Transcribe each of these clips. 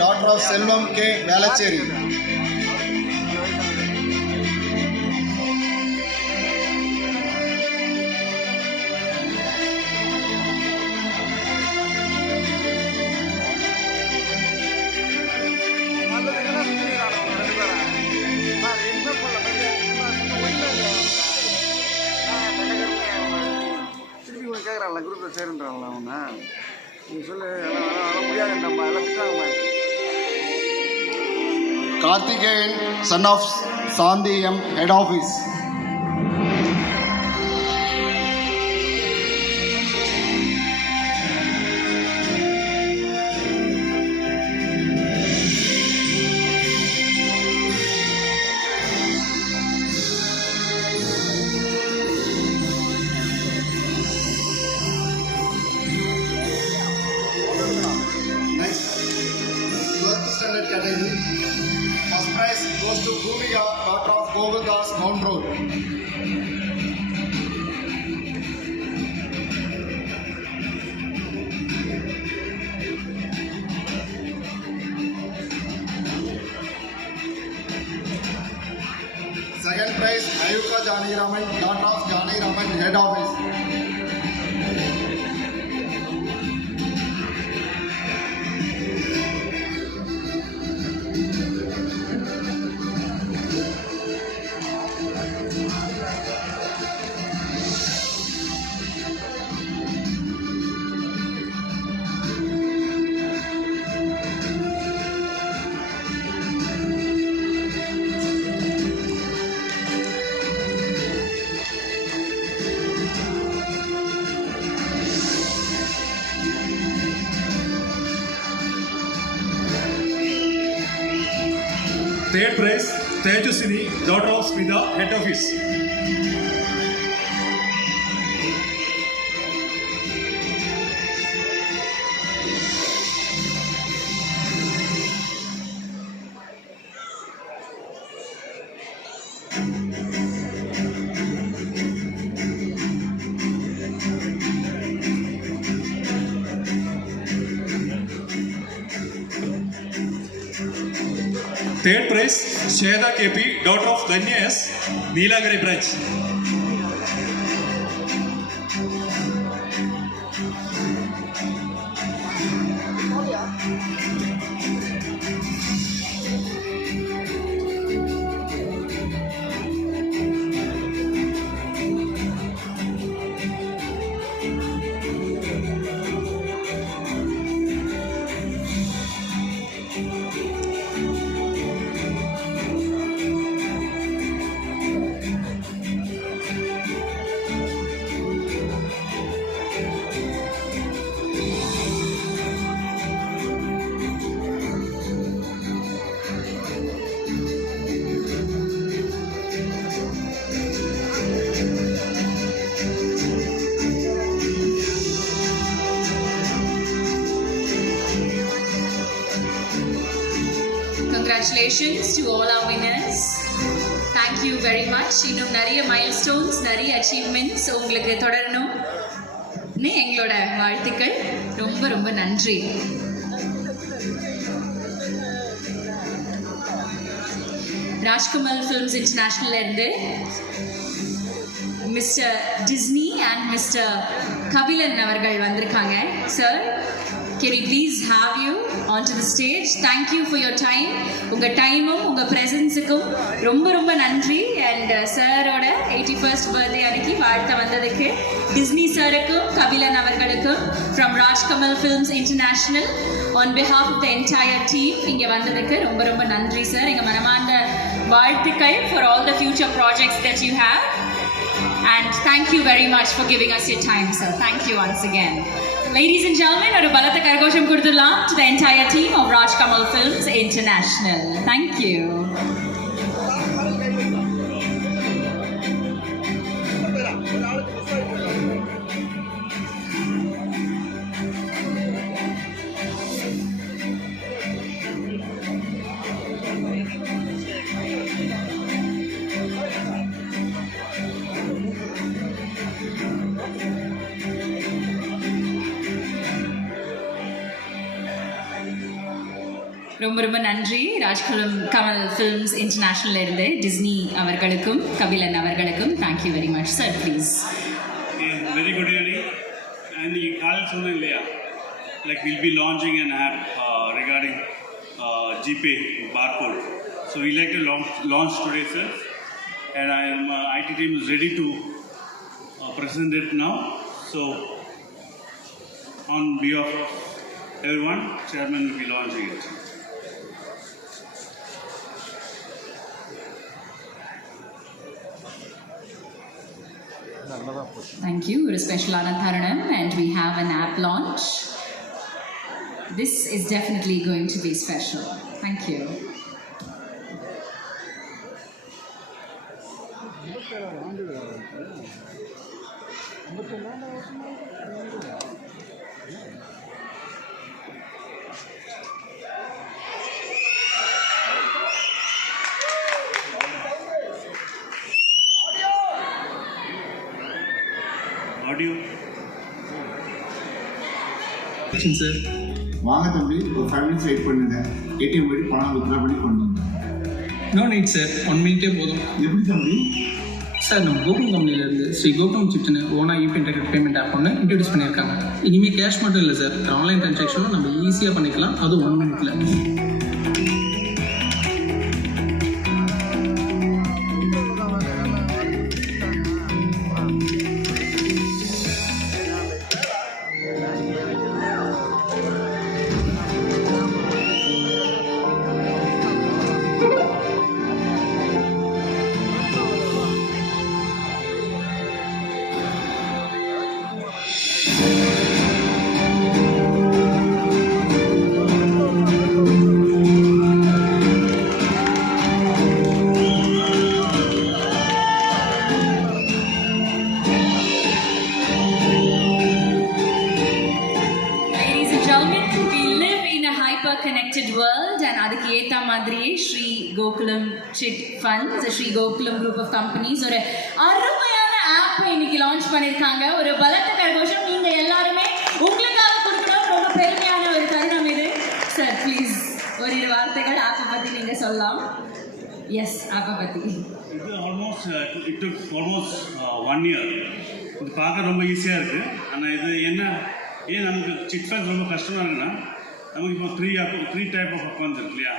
daughter of Selvam K. Velacheri. குரூப்பில் சேருன்றாங்களா அவனை நீ சொல்லு வர முடியாது நம்ம எல்லாம் Karthikeyan, son of Sandhi M, head office. Category. First prize goes to Bhumika, daughter of Govindas, Mount Road. Second prize Ayuka Janiraman, daughter of Janiraman, head office. Third prize, Tejaswini, daughter of Smita, head office. Third prize, Sheda KP, daughter of Danya S, Neelagiri branch. Congratulations to all our winners. Thank you very much. இன்னும் நிறைய milestones, நிறைய achievements உங்களுக்கு தொடரணும். எங்களோட வாழ்த்துக்கள். ரொம்ப ரொம்ப நன்றி. ராஜ்கமல் ஃபிலிம்ஸ் இன்டர்நேஷனல்ல இருந்து mister Disney and mister Kabilan அவர்கள் வந்திருக்காங்க. Sir, can we please have you onto the stage? Thank you for your time. உங்கள் டைமும் உங்கள் ப்ரெசன்ஸுக்கும் ரொம்ப ரொம்ப நன்றி. அண்ட் சாரோட 81st பர்த்டே அன்னைக்கு வாழ்த்த வந்ததுக்கு டிஸ்னி சாருக்கும் கபிலன் அவர்களுக்கும் from Rajkamal films international on behalf of the entire team இங்கே வந்ததுக்கு ரொம்ப ரொம்ப நன்றி சார். எங்கள் மனமார்ந்த வாழ்த்துக்கள் for all the future projects that you have. And thank you very much for giving us your time, sir. Thank you once again. Ladies and gentlemen, oru balata kargosham kududulam to the entire team of Rajkamal Films International. Thank you. ரொம்ப ரொம்ப நன்றி ராஜ்குலம் கமல் ஃபிலிம்ஸ் இன்டர்நேஷ்னல்ல இருந்து டிஸ்னி அவர்களுக்கும் கபிலன் அவர்களுக்கும் thank you very much sir please. Very good evening. இன்னைக்கு காலையில் சொன்னேன் இல்லையா, like will be launching an app regarding GPay barcode. So we like to launch today, sir, and IT team is ready to present it now. So on behalf of everyone, chairman will be launching it. Thank you. ஒரு ஸ்பெஷலான தருணம் and we have an app launch. This is definitely going to be special. Thank you. Audio. Sir வாங்க தம்பி, ஒரு 5 minutes wait பண்ணுங்க. ஏடிஎம் வழி பணம் வித்ட்ரா பண்ணி கொண்டு வாங்க. நோ நீட் சார், 1 மினிட்டே போதும். எப்படி தம்பி? சார் நம்ம கோகுலம் கம்பெனிலேருந்து ஸ்ரீ கோகுலம் சிப்ஸ்னு ஓனாக யூபி இன்டெகிரேட் பேமெண்ட் ஆப் ஒன்று இன்ட்ரடியூஸ் பண்ணியிருக்காங்க. இனிமேல் கேஷ் மட்டும் இல்லை சார், ஆன்லைன் ட்ரான்சாக்ஷனும் நம்ம ஈஸியாக பண்ணிக்கலாம், அதுவும் 1 மினிட்ல. connected world and அதுக்கு ஏத்த மாதிரியே Sri Gokulam chit funds, Sri Gokulam group of companies ஒரு அருமையான ஆப் இன்னைக்கு லான்ச் பண்ணிருக்காங்க. ஒரு பலத்த கரகோஷம் நீங்க எல்லாருமே உங்களுக்காக கொடுக்கணும். ரொம்ப பெருமையான ஒரு தருணம் இது. சார் ப்ளீஸ் ஒரு இரு வார்த்தைகள் ஆப்பை பத்தி நீங்க சொல்லலாம். எஸ், ஆப்பை பத்தி. இது ஆல்மோஸ்ட் இட் டுக் ஆல்மோஸ்ட் 1 year. இது பார்க்க ரொம்ப ஈஸியாக இருக்குது. ஆனால் இது என்ன ஏன் நமக்கு சிட் ஃபண்ட்ஸ் ரொம்ப கஷ்டமாக இருக்குன்னா, நமக்கு இப்போ 3 டைப் ஆஃப் அக்கௌண்ட்ஸ் இருக்கு இல்லையா,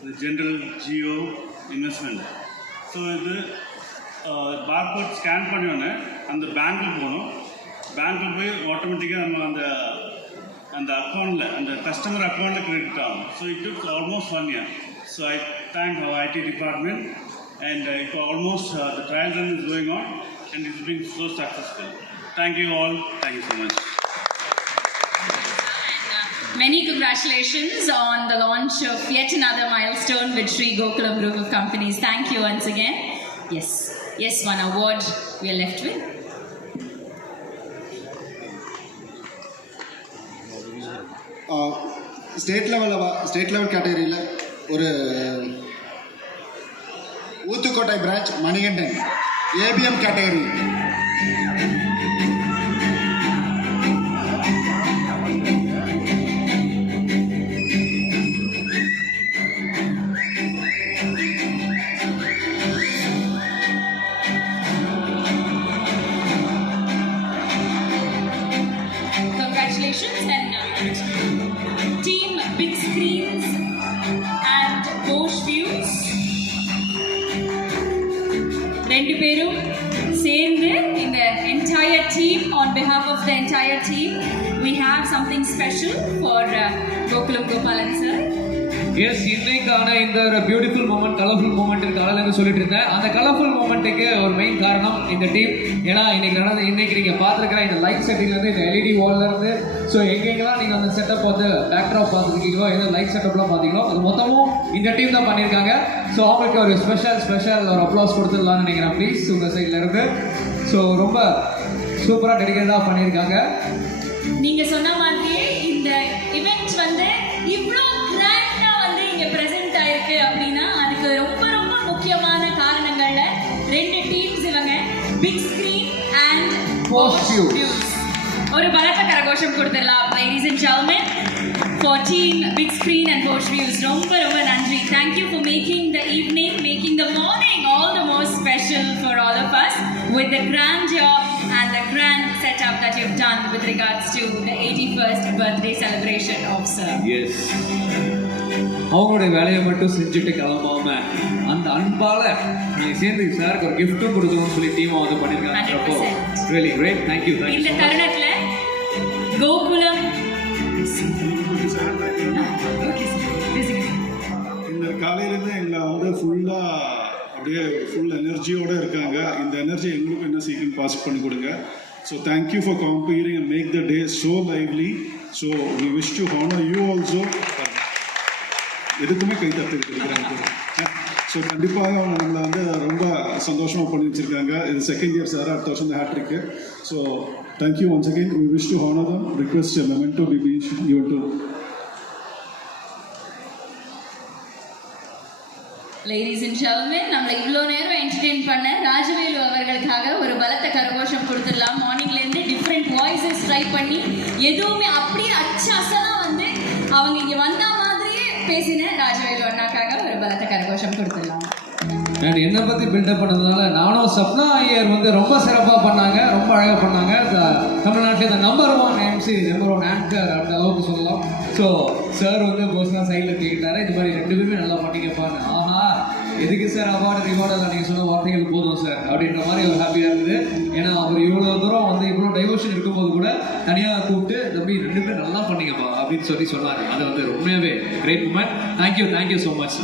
இந்த ஜென்ரல், ஜியோ, இன்வெஸ்ட்மெண்ட். ஸோ இது பார்கோட் ஸ்கேன் பண்ணியோன்னே அந்த பேங்க்கில் போகணும். பேங்க்கில் போய் ஆட்டோமேட்டிக்காக நம்ம அந்த அக்கௌண்ட்டில் அந்த கஸ்டமர் அக்கௌண்ட்டில் கிரெடிட் ஆகும். So it took almost 1 year. So I thank our IT department and இப்போ almost the trial run is going on and it's been so successful. Thank you all. Thank you so much. Many congratulations on the launch of yet another milestone with Sri Gokulam Group of Companies. Thank you once again. Yes, one award we are left with. State level கேட்டகரியில் ஒரு ஊத்துக்கோட்டை பிரான்ச் Manikandan APM category. Congratulations and team Big Screens and Posh Views. ரெண்டு பேரும் சேர்ந்து இந்த entire team, on behalf of the entire team, we have something special for Gokulam Gopalan sir. எஸ், இன்னைக்கான இந்த ஒரு பியூட்டிஃபுல் மூமெண்ட், கலர்ஃபுல் மூமெண்ட் காலையில் சொல்லிட்டு இருந்தேன். அந்த கலர்ஃபுல் மூமெண்ட்டுக்கு ஒரு மெயின் காரணம் இந்த டீம். ஏன்னா இன்னைக்கு நீங்கள் பார்த்துருக்கிற இந்த லைட் செட்டிங்லேருந்து, இந்த LED வால்லேருந்து, ஸோ எங்கெங்கெல்லாம் நீங்கள் அந்த செட்டப் வந்து பேக்ட்ராப் பார்த்துருக்கீங்களோ, எந்த லைட் செட்டப்லாம் பார்த்தீங்களோ, அது மொத்தமும் இந்த டீம் தான் பண்ணியிருக்காங்க. ஸோ அவங்களுக்கு ஒரு ஸ்பெஷல் ஒரு அப்ளாஸ் கொடுத்துடலாம்னு நினைக்கிறேன் ப்ளீஸ் உங்கள் சைடில் இருந்து. ஸோ ரொம்ப சூப்பராக டெடிகேட்டாக பண்ணியிருக்காங்க. நீங்கள் சொன்ன மாதிரியே இந்த இவெண்ட் வந்து இவ்வளோ கிராண்டா வந்து இங்க பிரசன்ட் ஆயிருக்கு அப்படின்னா அதுக்கு ரொம்ப ரொம்ப முக்கியமான காரணங்கள்ல 2 டீம்ஸ் இவங்க, big screen and Posh Views. ஒரு பலத்த கரகோஷம் கொடுத்துடலாம். Ladies and gentlemen, for team Big Screen and Post Views. ரொம்ப ரொம்ப நன்றி. Thank you for making the evening, making the morning all the more special for all of us with the grandeur and the grand setup that you've done with regards to the 81st birthday celebration of Sir. எஸ், அவங்களுடைய வேலையை மட்டும் செஞ்சுட்டு கிளம்பாம அந்த அன்பால நீங்க சேர்ந்து சாருக்கு ஒரு கிஃப்ட்டும் கொடுக்கணும்னு சொல்லி டீமா வந்து பண்ணிருக்காங்க. 100%. Really great. தேங்க்யூ. இந்த தருணத்துல கோகுலம் இந்த காலையிலேருந்து எங்களை வந்து ஃபுல்லாக அப்படியே ஃபுல் எனர்ஜியோடு இருக்காங்க. இந்த எனர்ஜி எங்களுக்கும் என்ன சீக்கிரம் பாஸ் பண்ணி கொடுங்க. So thank you for compering and make the day so lively. So we wish to honour you also. எதுக்குமே கை தட்டுக்கிறாங்க. ஸோ கண்டிப்பாக அவங்க நம்மளை வந்து ரொம்ப சந்தோஷமாக பண்ணி வச்சுருக்காங்க. இது செகண்ட் இயர் சார், அடுத்த வருஷம் இந்த ஹேட்ரிக்கு. So thank you once again. We wish to honour them. Request memento by you too. Ladies and gentlemen, நம்மளை இவ்வளோ நேரம் என்டர்டெயின் பண்ண ராஜவேலு அவர்களுக்காக ஒரு பலத்த கரகோஷம் கொடுத்துடலாம். மார்னிங்லேருந்து டிஃப்ரெண்ட் வாய்ஸஸ் ட்ரை பண்ணி எதுவுமே அப்படியே அச்சலாம் வந்து அவங்க இங்கே வந்த மாதிரியே பேசின ராஜவேலு அண்ணாக்காக ஒரு பலத்த கரகோஷம் கொடுத்துடலாம். அண்ட் என்னை பற்றி பில்டப் பண்ணதுனால நானும் சப்னா ஐயர் வந்து ரொம்ப சிறப்பாக பண்ணாங்க, ரொம்ப அழகாக பண்ணாங்க. தமிழ்நாட்டில் இந்த நம்பர் 1 MC, நம்பர் 1 ஆங்கர் அந்த அளவுக்கு சொல்லலாம். ஸோ சார் வந்து பர்சனலாக சைடில் கேட்டார், இது மாதிரி 2 பேருமே நல்லா பண்ணிக்கப்பான்னு. ஆஹா, எதுக்கு சார் அவார்டு ரிவார்டெல்லாம் நீங்கள் சொன்ன வார்த்தைகள் போதும் சார் அப்படின்ற மாதிரி ஒரு ஹாப்பியாக இருந்தது. ஏன்னா அவர் இவ்வளோ தூரம் வந்து இவ்வளோ டைவர்ஷன் இருக்கும்போது கூட தனியாக கூப்பிட்டு தம்பி 2 பேரும் நல்லா பண்ணிக்கப்பா அப்படின்னு சொல்லி சொன்னார். அது வந்து உண்மையாகவே great moment. Thank you so much.